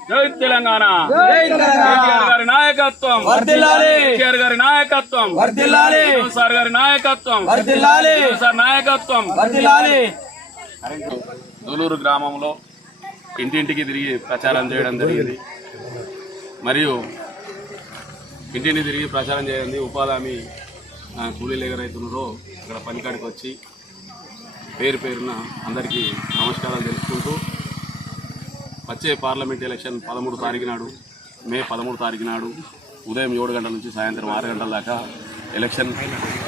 జై తెలంగాణ. గారి నాయకత్వం. కేసీఆర్ గారి నాయకత్వం. సార్ గారి నాయకత్వం. సార్ నాయకత్వం. దూలూరు గ్రామంలో ఇంటింటికి తిరిగి ప్రచారం చేయడం జరిగింది. మరియు ఇంటింటి తిరిగి ప్రచారం చేయండి ఉపాధి హామీ కూలీలు ఎగరైతున్నారో అక్కడ పనికాడికి వచ్చి పేరు పేరున అందరికీ నమస్కారాలు తెలుపుకుంటూ వచ్చే పార్లమెంట్ ఎలక్షన్ పదమూడు తారీఖు నాడు మే పదమూడు తారీఖు నాడు ఉదయం ఏడు గంటల నుంచి సాయంత్రం ఆరు గంటల దాకా ఎలక్షన్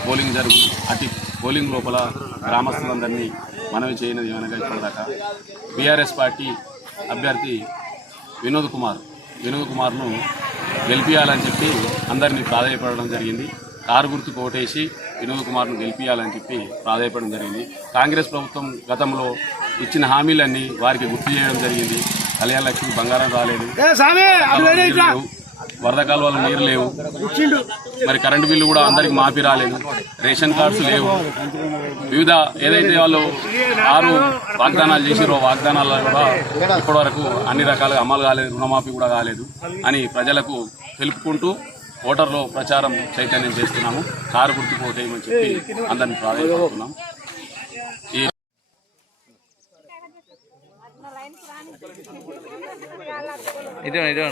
పోలింగ్ జరుగు అటు పోలింగ్ లోపల గ్రామస్తులందరినీ మనవి చేయనిది ఏమనగా ఇప్పటిదాకా బీఆర్ఎస్ పార్టీ అభ్యర్థి వినోద్ కుమార్ వినోద్ కుమార్ను గెలిపించాలని చెప్పి అందరినీ ప్రాధాయపడడం జరిగింది. కారు గుర్తు కోటేసి వినోద్ కుమార్ను గెలిపించాలని చెప్పి ప్రాధాయపడడం జరిగింది. కాంగ్రెస్ ప్రభుత్వం గతంలో ఇచ్చిన హామీలన్నీ వారికి గుర్తు చేయడం జరిగింది. కళ్యాణ లక్ష్మి బంగారం రాలేదు. వరద కాలువలు నీరు లేవు. మరి కరెంటు బిల్లు కూడా అందరికి మాపి రాలేదు. రేషన్ కార్డ్స్ లేవు. వివిధ ఏదైతే వాళ్ళు ఆరు వాగ్దానాలు చేసిరో వాగ్దానాలు కూడా ఇప్పటి వరకు అన్ని రకాలుగా అమలు కాలేదు రుణమాఫీ కూడా కాలేదు అని ప్రజలకు తెలుపుకుంటూ ఓటర్లో ప్రచారం చైతన్యం చేస్తున్నాము. కారు గుర్తుకు ఓటేయమని చెప్పి అందరిని ప్రాధాన్యపడుతున్నాం ఇటు ఇటు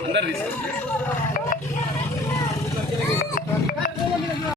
అందరు తీసుకోండి